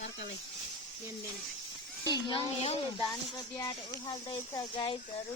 अर्कालाई लेनदेन धानको बिहार उखाल्दैछ गाईहरू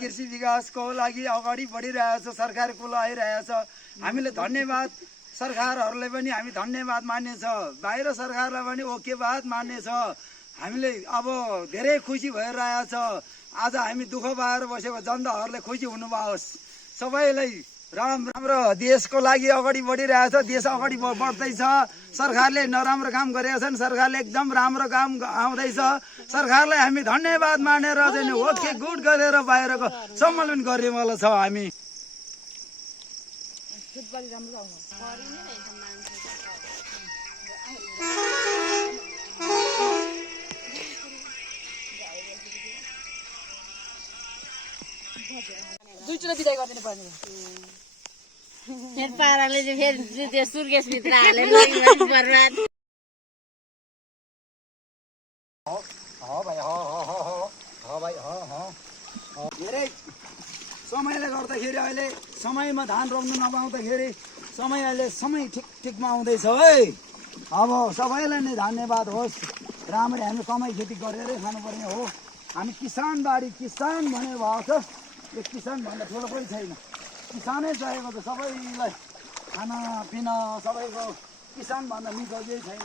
कृषि विकासको लागि अगाडि बढिरहेछ, सरकारको आइरहेछ। हामीले धन्यवाद सरकारहरूलाई पनि हामी धन्यवाद मान्नेछ, बाहिर सरकारलाई पनि ओकेबाद मान्नेछ। हामीले अब धेरै खुसी भइरहेछ। आज हामी दुःख पाएर बसेको जनताहरूलाई खुसी हुनुभयोस्। सबैलाई राम्रो देशको लागि अगाडि बढिरहेछ, देश अगाडि बढ्दैछ। सरकारले नराम्रो काम गरेका छन्, सरकारले एकदम राम्रो काम आउँदैछ। सरकारलाई हामी धन्यवाद मानेर चाहिँ ओके गुड गरेर बाहिरको सम्मेलन गर्नेवाला छ हामी। दुईचोटि बिदाई गरिदिनु पर्ने फेरि पाराले चाहिँ फेरि त्यो सुर्गेसभित्र हालेर बर्बाद। धेरै समयले गर्दाखेरि अहिले समयमा धान रोप्नु नपाउँदाखेरि समय अहिले समय ठिकमा आउँदैछ है। अब सबैलाई नै धन्यवाद होस्। राम्ररी हामी कमाइ खेती गरेरै खानुपर्ने हो। हामी किसान बारी किसान भनेर भएको छ। यो किसान भन्दा ठुलो कोही छैन, किसानै चाहिएको छ सबैलाई। खानापिना सबैको किसान भन्दा मिठो केही छैन।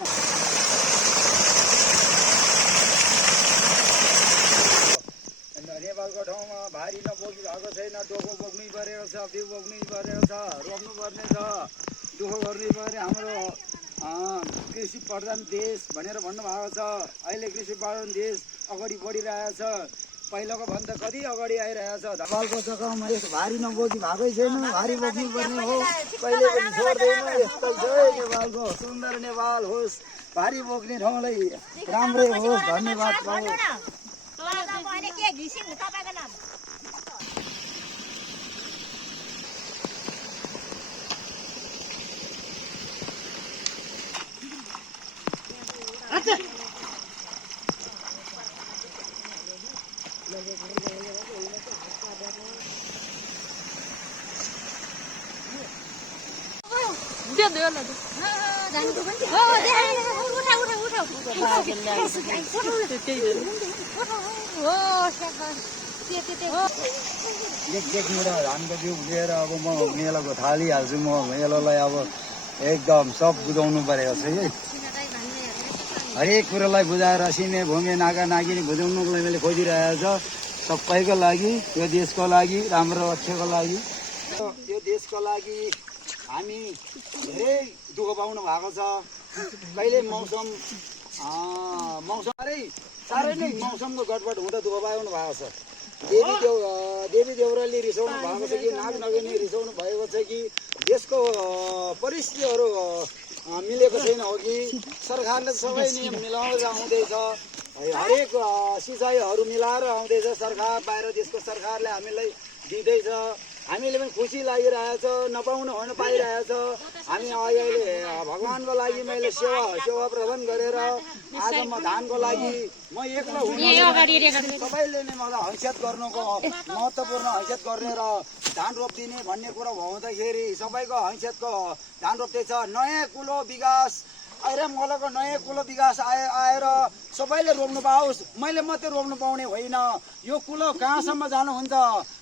नेपालको ठाउँमा भारी नबोकी भएको छैन, डोको बोक्नै परेको छ, बिउ बोक्नै परेको छ, रोप्नु पर्ने छ, दुःख गर्नै पर्यो। हाम्रो कृषि प्रधान देश भनेर भन्नुभएको छ। अहिले कृषि प्रधान देश अगाडि बढिरहेछ, पहिलाको भन्दा कति अगाडि आइरहेछ। नेपालको जग्गामा यस्तो भारी नबोकी भएकै छैन, भारी बोक्नु पर्ने हो, कहिले पनि छोड्दैन। यस्तै छ नेपालको, सुन्दर नेपाल होस्, भारी बोक्ने ठाउँलाई राम्रै होस्। धन्यवाद पाऊ। एक मुठा धानको बिउ लिएर अब म मेलाको थालिहाल्छु। म मेलालाई अब एकदम सब बुझाउनु परेको छ है। हरेक कुरोलाई बुझाएर सिने भूमि नागा नागिनी बुझाउनुको लागि मैले खोजिरहेको छ। सबैको लागि, यो देशको लागि, राम्रो अक्षको लागि, यो देशको लागि हामी धेरै दुःख पाउनु भएको छ। कहिले मौसम साह्रै नै मौसमको गडबड हुँदा दुःख पाउनु भएको छ। देवी देउराले रिसाउनु भएको छ कि नाग नगेनी रिसाउनु भएको छ कि देशको परिस्थितिहरू मिलेको छैन हो कि सरकारले सबै नियम मिलाएर आउँदैछ। हरेक सिँचाइहरू मिलाएर आउँदैछ सरकार। बाहिर देशको सरकारले हामीलाई दिँदैछ, हामीले पनि खुसी लागिरहेछ। नपाउनु होइन, पाइरहेछ। हामी अहिले भगवान्को लागि मैले सेवा प्रदान गरेर आज म धानको लागि म एक्लो हुनु, सबैले नै मलाई हैसियत गर्नुको महत्त्वपूर्ण हैसियत गर्ने र धान रोपिदिने भन्ने कुरो हुँदाखेरि सबैको हैसियतको धान रोप्दैछ। नयाँ कुलो विकास अहिले मलको नयाँ कुलो विकास आएर सबैले रोप्नु पाओस्। मैले मात्रै रोप्नु पाउने होइन, यो कुलो कहाँसम्म जानुहुन्छ।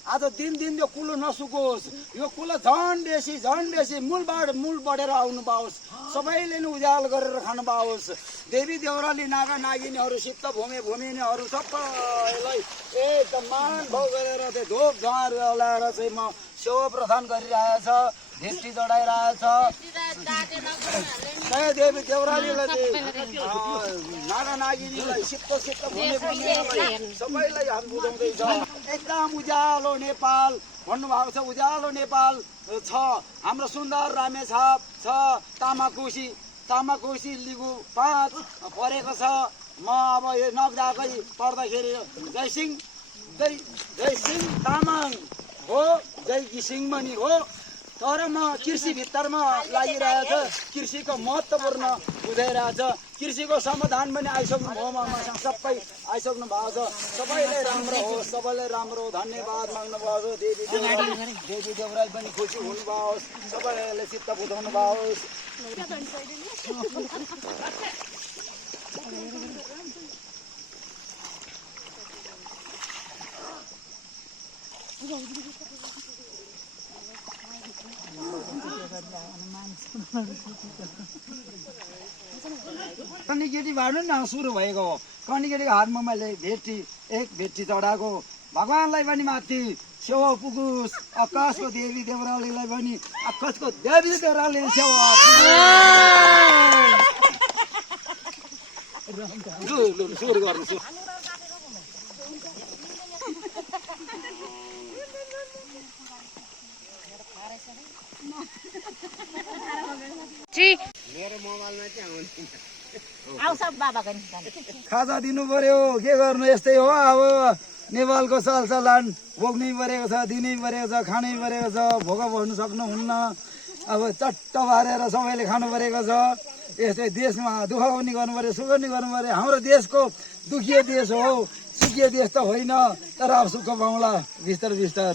आज दिन यो कुलो नसुकोस्, यो कुलो झन् बेसी मूल बढेर आउनु पाओस्। सबैले नै उज्यालो गरेर खानु पाओस्। देवी देउराली नागा नागिनीहरू सिद्ध भूमिनीहरू सबैलाई एकदम मान भाव गरेर त्यो धोप झार लगाएर चाहिँ म सेवा प्रदान गरिरहेछ, भेष्टी चढाइरहेछ। देवी देउरालीलाई नागा नागिनीलाई सिद्ध भूमिनीलाई सबैलाई हामी बुझाउँदैछ। एकदम उज्यालो नेपाल भन्नुभएको छ, उज्यालो नेपाल छ। हाम्रो सुन्दर रामेछाप छ, तामाकोसी लिगु 5 परेको छ। म अब यो नगदाकै पर्दाखेरि जय सिंह तामाङ हो, जय घिसिङ पनि हो। तर म कृषि भित्रमा लागिरहेछ कृषिको महत्त्वपूर्ण बुझाइरहेछ कृषिको समाधान पनि आइसक्नु भयो मसँग सबै आइसक्नु भएको छ सबैलाई राम्रो होस् सबैलाई राम्रो धन्यवाद माग्नु भएको छ देवी देवराज पनि खुसी हुनुभएको होस् सबैलाई चित्त बुझाउनु भएको होस् कनिकेटी भाड्नु न सुरु भएको हो कनिकेटीको हातमा मैले भेटी चढाएको भगवानलाई पनि माथि सेवा पुगोस् आकाशको देवी देवरालीलाई पनि आकाशको देवी देवराली सेवा सुरु गर्नु खाजा दिनु पर्यो के गर्नु यस्तै हो अब नेपालको चालचलन बोक्नै परेको छ दिनै परेको छ खानै परेको छ भोक बस्नु सक्नुहुन्न अब चट्ट पारेर सबैले खानु परेको छ यस्तै देशमा दुःख पनि गर्नु पर्यो सुख पनि गर्नु पर्यो हाम्रो देशको दुखिया देश हो सुखिया देश त होइन तर अब सुख पाउँला बिस्तार बिस्तार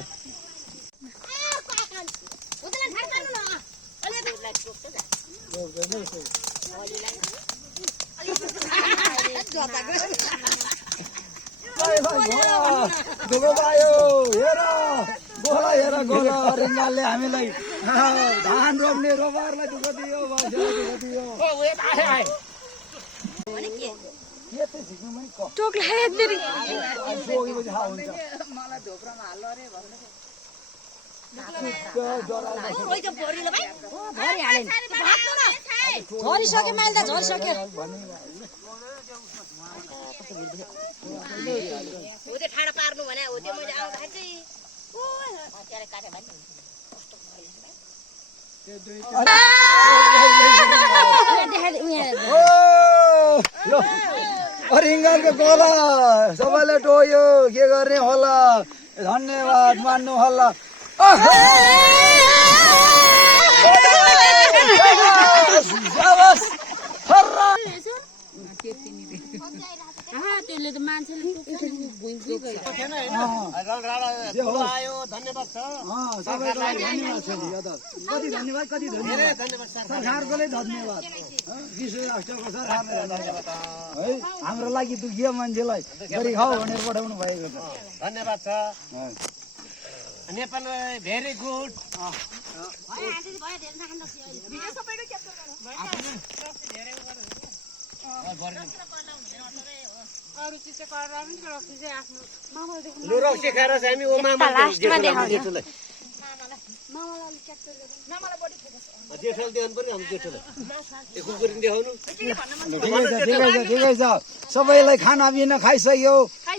दुःख पायो हेर गोला हेर गोला रिङ्गालले हामीलाई धान रोप्ने रोपारलाई दुःख दियो झरिसक्यो मैले त झरिसक्यो ठाडो पार्नु भने हो त्यो मैले आउँदाखेरि रिङ्गालको गोला सबैले टोयो के गर्ने होला धन्यवाद मान्नु होला त्यसले त मान्छेले कति धन्यवाद सरकारकोले धन्यवाद विश्व राष्ट्रको सरकारले धन्यवाद है हाम्रो लागि दुखिया मान्छेलाई गरी खाऊ भनेर पठाउनु भएको छ धन्यवाद छ नेपाल भेरी गुड रक्सी खाएर चाहिँ हामी जेठल देखाउनु पर्यो हामी जेठललाई कुकुर देखाउनु ठिकै छ सबैलाई खानापिना खाइसक्यो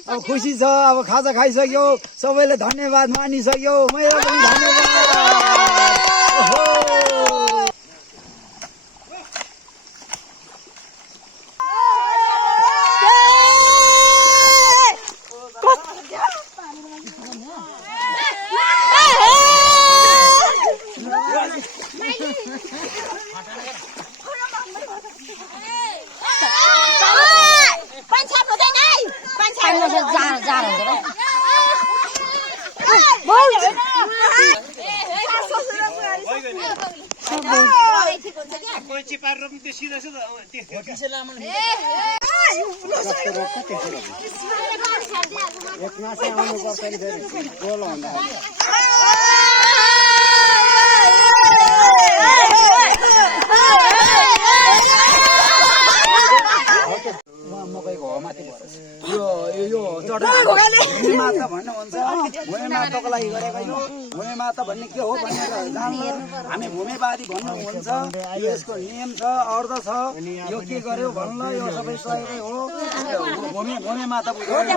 अब खुसी छ अब खाजा खाइसक्यो सबैले धन्यवाद मानिसक्यो मेरो पनि धन्यवाद मकैको हो माथि यो भूमि माता भन्नुहुन्छ भूमि माताको लागि गरेको यो भूमि माता भन्ने के हो भनेर जान्नु हामी भूमिवादी भन्नुहुन्छ यसको नियम छ अर्थ छ यो के गर्यो भन्नु यो सबै सहयोगै हो भूमि माता बुझाउनु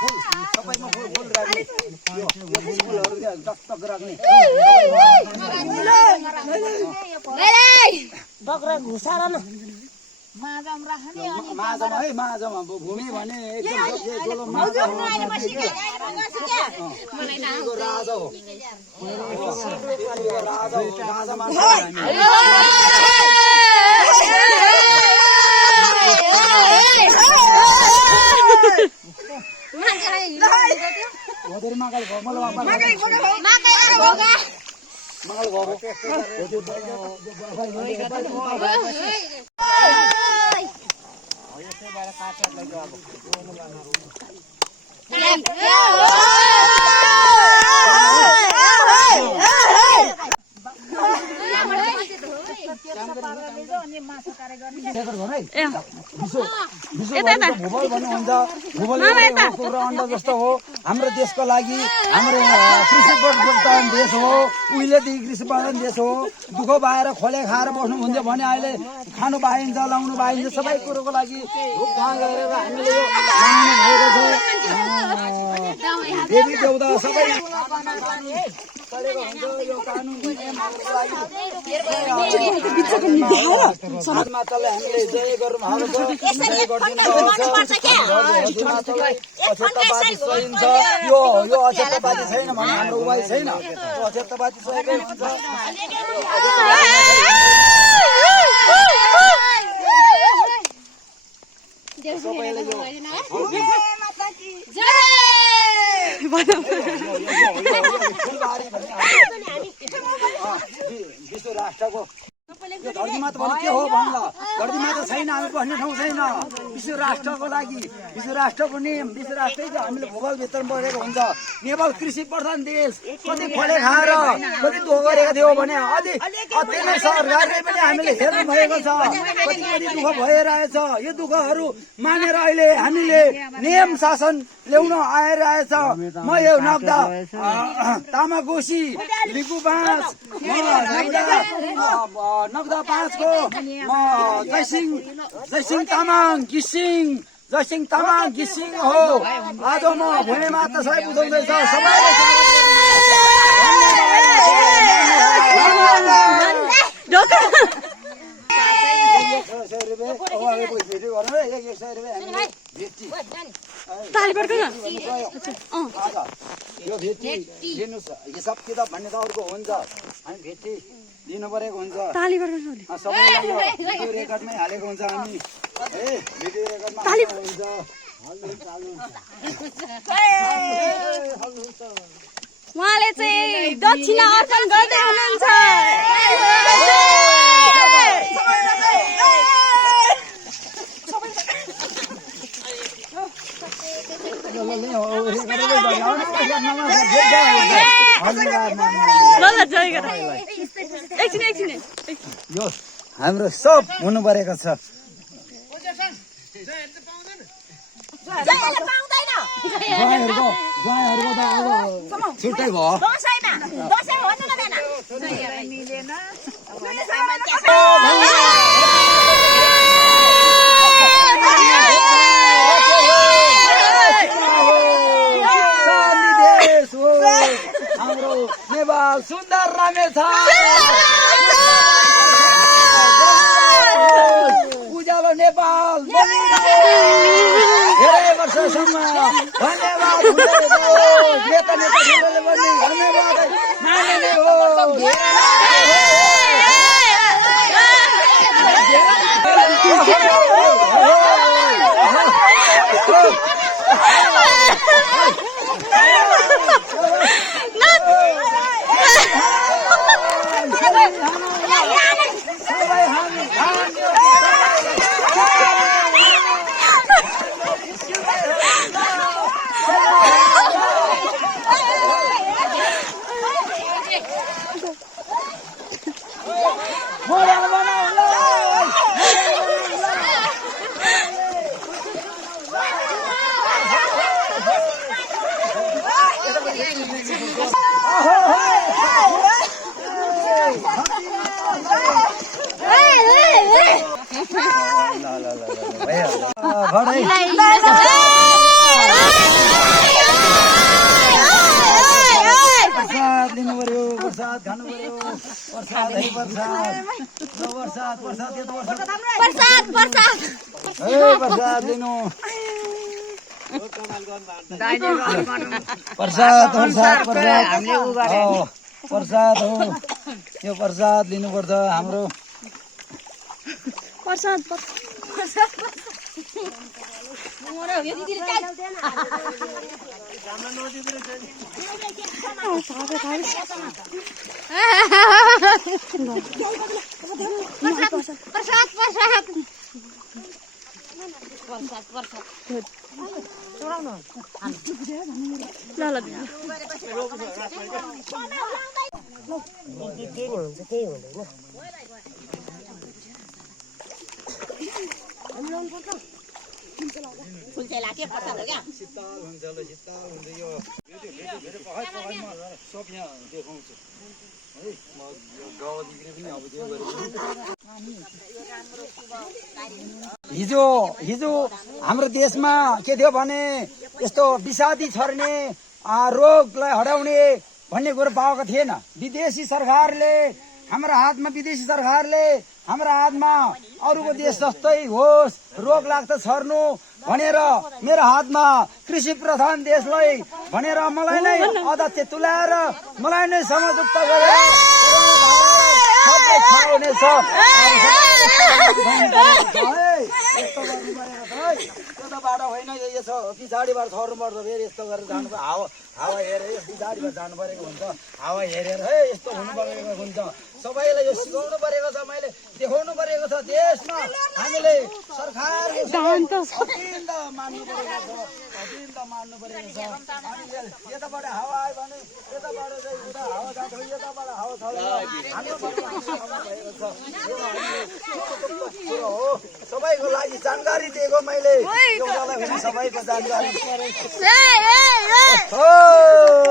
फुल सबैमा फुल फुल राख्ने यो फुलहरू चाहिँ टकटक राख्ने बक्रा घुसार न माझमा है माझमा भूमि भने एकदम सबसे ठुलो माझा हो राजा हो राजा हो राजा मान्छ होदेर मगल गो मलवा मगल अन्डा जस्तो हो हाम्रो देशको लागि हाम्रो कृषि प्रधान देश हो उहिलेदेखि कृषि प्रधान देश हो दुःख पाएर खोले खाएर बस्नु हुन्थ्यो भने अहिले खानु पाइन्छ लाउनु पाइन्छ सबै कुरोको लागि गरेर हामीले यो मान्नु भएको छ देवी देउता सबै यो कानुन मातालाई हामीले जय गरौँ अक्षतावादी सहिन्छ यो अक्षतावादी छैन भने हाम्रो उपाय छैन अक्षतावादी सहीकै हुन्छ सबैलाई विश्व राष्ट्रको यो धरतीमाता भने के हो भन्ला धरतीमाता छैन हामी बस्ने ठाउँ छैन विश्व राष्ट्रको लागि विश्व राष्ट्रको नियम विश्व राष्ट्रै चाहिँ हामीले भूगोलभित्र बसेको हुन्छ नेपाल कृषि प्रधान देश कति खोले खाएर कति दुःख गरेको थियो भने अति नै सरकारले पनि हामीले हेर्नु भएको छ कति कति दुःख भइरहेछ यो दुःखहरू मानेर अहिले हामीले नियम शासन ल्याउन आइरहेछ म यो नग्दा तामा गोसी लिगु बाँस नग्दा 5 को म जयसिंह तामाङ गिसिङ हो आज म भुइँ माता सबै बुझाउँदैछ यो भेटी दिनुहोस् हिसाब किताब भन्ने त अर्को हुन्छ हामी भेटी दिनु परेको हुन्छ सबैलाई यो भिडियो रेकर्डमै हालेको हुन्छ हामी है भिडियो रेकर्डमा हालेको हुन्छ उहाँले चाहिँ दक्षिणा अर्पण गर्दै हुनुहुन्छ यो हाम्रो सब हुनु परेको छ त अब छुट्टै भयो हाम्रो नेपाल सुन्दर रामेछ उज्यालो नेपाल धेरै वर्षसम्म धन्यवाद नेता पनि धन्यवाद मान्ने हो ल प्रसाद प्रसाद के तो प्रसाद प्रसाद ए प्रसाद लिनु प्रसाद प्रसाद हामीले उ गरे प्रसाद हो यो प्रसाद लिनुपर्छ हाम्रो प्रसाद फुल चाहिँ लाग्यो प्रसाद हो क्या शीतल हुन्छ ल शीतल हुन्छ यो सब यहाँ देखाउँछु है म यो गाउँदेखि पनि अब त्यो हिजो हिजो हाम्रो देशमा के थियो भने यस्तो विषादी छर्ने रोगलाई हटाउने भन्ने कुरो पाएको थिएन विदेशी सरकारले हाम्रो हातमा विदेशी सरकारले हाम्रो हातमा अरूको देश जस्तै होस् रोग लाग्छ छर्नु भनेर मेरो हातमा कृषि प्रधान देशलाई भनेर मलाई नै अध्यक्ष तुल्याएर मलाई नै समझौता गरेर बाटो होइन यसो पछाडिबाट छर्नुपर्छ फेरि यस्तो गरेर जानु हावा हेरेर पछाडिबाट जानु परेको हुन्छ हावा हेरेर है यस्तो हुनु परेको हुन्छ सबैलाई यो सिकाउनु परेको छ मैले देखाउनु परेको छ देशमा हामीले सरकारले अत्यन्त मान्नु परेको छ अत्यन्त मान्नु परेको छ अनि यताबाट हावा आयो भने यताबाट चाहिँ उता हावा जान्छ यताबाट हावा छ हो सबैको लागि जानकारी दिएको मैले सबैको जानकारी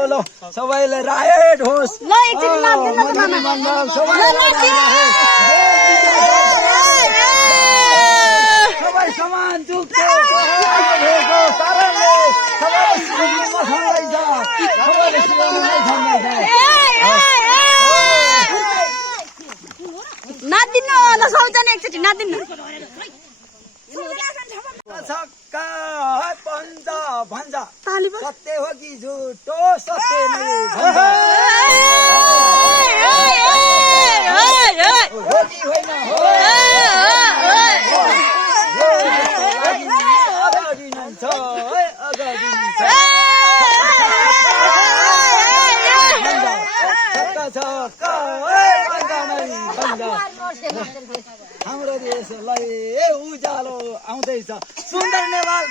ल सबैलाई राइट होस् सबै समान चुक्छ नादिनु नसौजना एकचोटि नादिनु भन्छ भन्छ सत्य हो कि झुटो सत्य नै भन्छ हो कि होइन हो अगाडि नै छ अगाडि नै छ हाम्रो देशलाई उज्यालो आउँदैछ सुन्दर नेपाल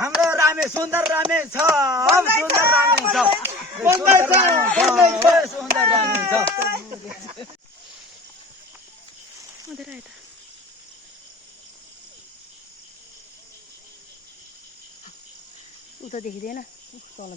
हाम्रो रामे सुन्दर रामे छ सुन्दर रामे छ सुन्दर रामे छ उता देखिँदैन तल